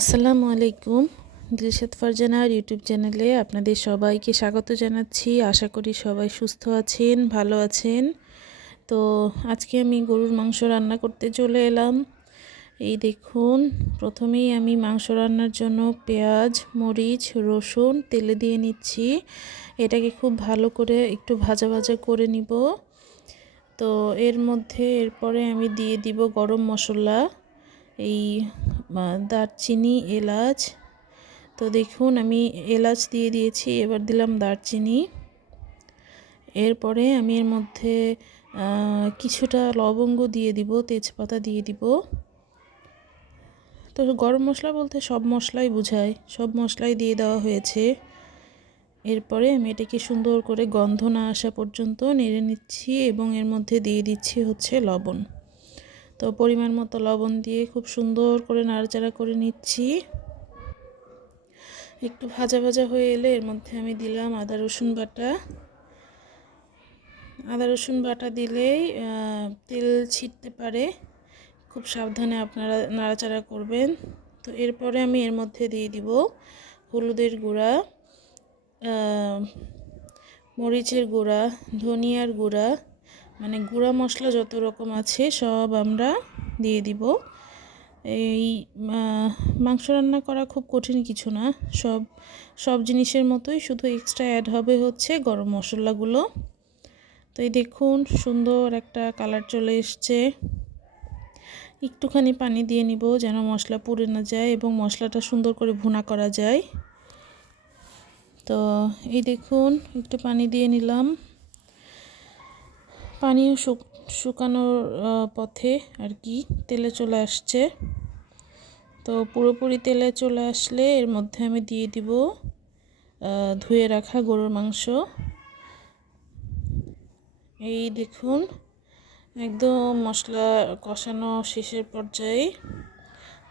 আসসালামু আলাইকুম। দিলশাদ ফারজানার ইউটিউব চ্যানেলে আপনাদের সবাইকে স্বাগত জানাচ্ছি। আশা করি সবাই সুস্থ আছেন, ভালো আছেন। তো আজকে আমি গরুর মাংস রান্না করতে চলে এলাম। এই দেখুন, প্রথমেই আমি মাংস রান্নার জন্য পেঁয়াজ, মরিচ, রসুন, তেলে দিয়ে নিচ্ছি। এটাকে খুব ভালো করে একটু ভাজা ভাজা করে নিব। তো এর মধ্যে এরপরে আমি দিয়ে দিব গরম মশলা। এই দারচিনি, এলাচ। তো দেখুন, আমি এলাচ দিয়ে দিয়েছি, এবার দিলাম দারচিনি। এরপরে আমি এর মধ্যে কিছুটা লবঙ্গ দিয়ে দিব, তেজপাতা দিয়ে দিব। তো গরম মশলা বলতে সব মশলাই বোঝায়, সব মশলাই দিয়ে দেওয়া হয়েছে। এরপরে আমি এটাকে সুন্দর করে গন্ধ না আসা পর্যন্ত নেড়ে নিচ্ছি এবং এর মধ্যে দিয়ে দিচ্ছি হচ্ছে লবণ। তো পরিমাণ মতো লবণ দিয়ে খুব সুন্দর করে নাড়াচাড়া করে নিচ্ছি। একটু ভাজা ভাজা হয়ে এলে এর মধ্যে আমি দিলাম আদা, রসুন বাটা। আদা, রসুন বাটা দিলেই তেল ছিটতে পারে। খুব সাবধানে আপনারা নাড়াচাড়া করবেন। তো এরপরে আমি এর মধ্যে দিয়ে দিব হলুদের গুঁড়া মরিচের গুঁড়া, ধনিয়ার গুঁড়া মানে গুঁড়া মশলা যত রকম আছে সব আমরা দিয়ে দিব। এই মাংস রান্না করা খুব কঠিন কিছু না। সব সব জিনিসের মতোই শুধু এক্সট্রা অ্যাড হবে হচ্ছে গরম মশলাগুলো। তো এই দেখুন সুন্দর একটা কালার চলে এসছে। একটুখানি পানি দিয়ে নিব যেন মশলা পুড়ে না যায় এবং মশলাটা সুন্দর করে ভুনা করা যায়। তো এই দেখুন একটু পানি দিয়ে নিলাম। পানিও শুকানোর পথে আর কি তেলে চলে আসছে। তো পুরোপুরি তেলে চলে আসলে এর মধ্যে আমি দিয়ে দিব ধুয়ে রাখা গরুর মাংস। এই দেখুন, একদম মশলা কষানো শেষের পর্যায়ে।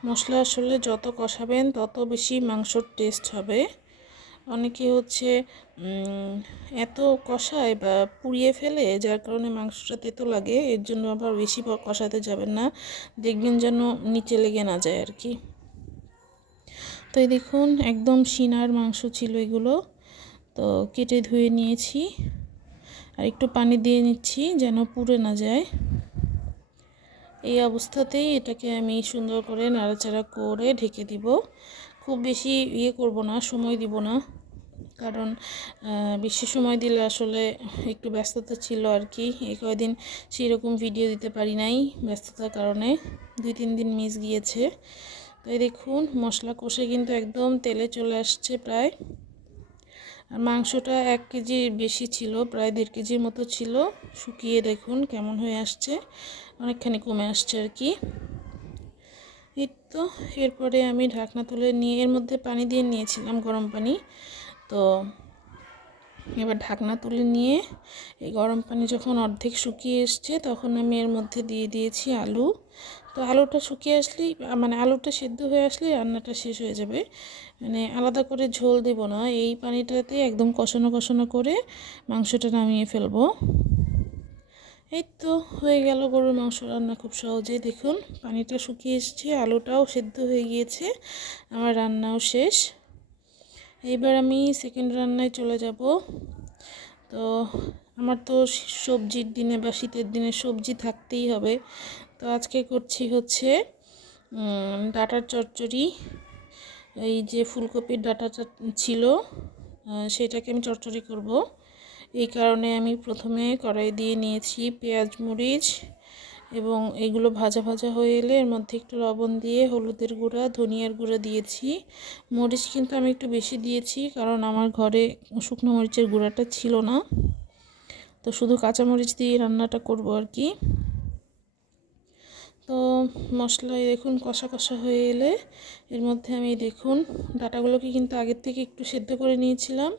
মশলা আসলে যত কষাবেন, তত বেশি মাংসর টেস্ট হবে। অনেকে হচ্ছে এত কষায় বা পুড়িয়ে ফেলে যার কারণে মাংসটা তেতো লাগে, এর জন্য আবার বেশি কষাতে যাবেন না। দেখবেন যেন নিচে লেগে না যায় আর কি। তো এই দেখুন, একদম সিনার মাংস ছিল এগুলো। তো কেটে ধুয়ে নিয়েছি। আর একটু পানি দিয়ে নিচ্ছি যেন পুড়ে না যায়। এই অবস্থাতেই এটাকে আমি সুন্দর করে নাড়াচাড়া করে ঢেকে দিব। খুব বেশি ইয়ে করব না, সময় দিব না। কারণ বেশি সময় দিলে আসলে একটু ব্যস্ততা ছিল আর কি এই কয়দিন সেরকম ভিডিও দিতে পারি নাই ব্যস্ততার কারণে। দুই, তিন দিন মিস গিয়েছে। তাই দেখুন, মশলা কষে কিন্তু একদম তেলে চলে আসছে প্রায়। আর মাংসটা এক কেজির বেশি ছিল, প্রায় দেড় কেজির মতো ছিল। শুকিয়ে দেখুন কেমন হয়ে আসছে, অনেকখানি কমে আসছে আর কি এই তো, এরপরে আমি ঢাকনা তুলে নিয়ে, এর মধ্যে পানি দিয়ে নিয়েছিলাম গরম পানি। তো এবার ঢাকনা তুলে নিয়ে এই গরম পানি যখন অর্ধেক শুকিয়ে এসছে, তখন আমি এর মধ্যে দিয়ে দিয়েছি আলু। তো আলুটা শুকিয়ে আসলেই মানে আলুটা সেদ্ধ হয়ে আসলেই রান্নাটা শেষ হয়ে যাবে। মানে আলাদা করে ঝোল দেব না, এই পানিটাতে একদম কষানো কষানো করে মাংসটা নামিয়ে ফেলব। এই তো হয়ে গেল গরুর মাংস রান্না খুব সহজেই। দেখুন, পানিটা শুকিয়ে এসছে, আলুটাও সেদ্ধ হয়ে গিয়েছে, আমার রান্নাও শেষ। এইবার আমি সেকেন্ড রান্নায় চলে যাব। তো আমার তো সবজির দিনে বা শীতের দিনে সবজি থাকতেই হবে। তো আজকে করছি হচ্ছে ডাটার চচ্চড়ি। এই যে ফুলকপির ডাটাটা ছিল সেটাকে আমি চচ্চড়ি করব। এই কারণে আমি প্রথমে কড়াই দিয়ে নিয়েছি পেঁয়াজ, মরিচ এবং এগুলো ভাজা ভাজা হয়ে এলে এর মধ্যে একটু লবণ দিয়ে হলুদের গুঁড়া, ধনিয়ার গুঁড়া দিয়েছি। মরিচ কিন্তু আমি একটু বেশি দিয়েছি কারণ আমার ঘরে শুকনো মরিচের গুঁড়াটা ছিল না। তো শুধু কাঁচা মরিচ দিয়ে রান্নাটা করব আর কি। তো মশলায় দেখুন কষা কষা হয়ে এলে এর মধ্যে আমি দেখুন ডাটাগুলোকে কিন্তু আগের থেকে একটু সেদ্ধ করে নিয়েছিলাম।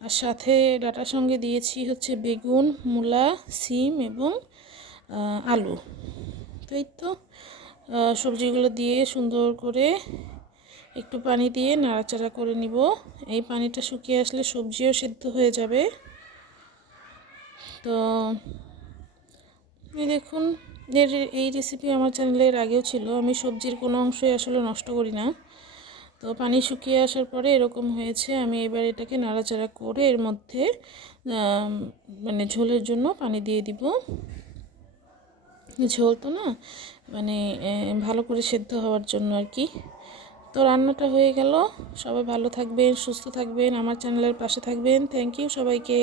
আর সাথে ডাটার সঙ্গে দিয়েছি হচ্ছে বেগুন, মূলা, সিম এবং আলু। তো এই তো সবজিগুলো দিয়ে সুন্দর করে একটু পানি দিয়ে নাড়াচাড়া করে নিব। এই পানিটা শুকিয়ে আসলে সবজিও সিদ্ধ হয়ে যাবে। তো দেখুন, এর, এই রেসিপি আমার চ্যানেলের আগেও ছিল। আমি সবজির কোনো অংশই আসলে নষ্ট করি না। তো পানি শুকিয়ে আসার পরে এরকম হয়েছে, আমি এবার এটাকে নাড়াচাড়া করে এর মধ্যে মানে ঝোলের জন্য পানি দিয়ে দিব। ঝোল তো না মানে ভালো করে সেদ্ধ হওয়ার জন্য আর কি। তো রান্নাটা হয়ে গেল। সবাই ভালো থাকবেন, সুস্থ থাকবেন, আমার চ্যানেলের পাশে থাকবেন। থ্যাংক ইউ সবাইকে।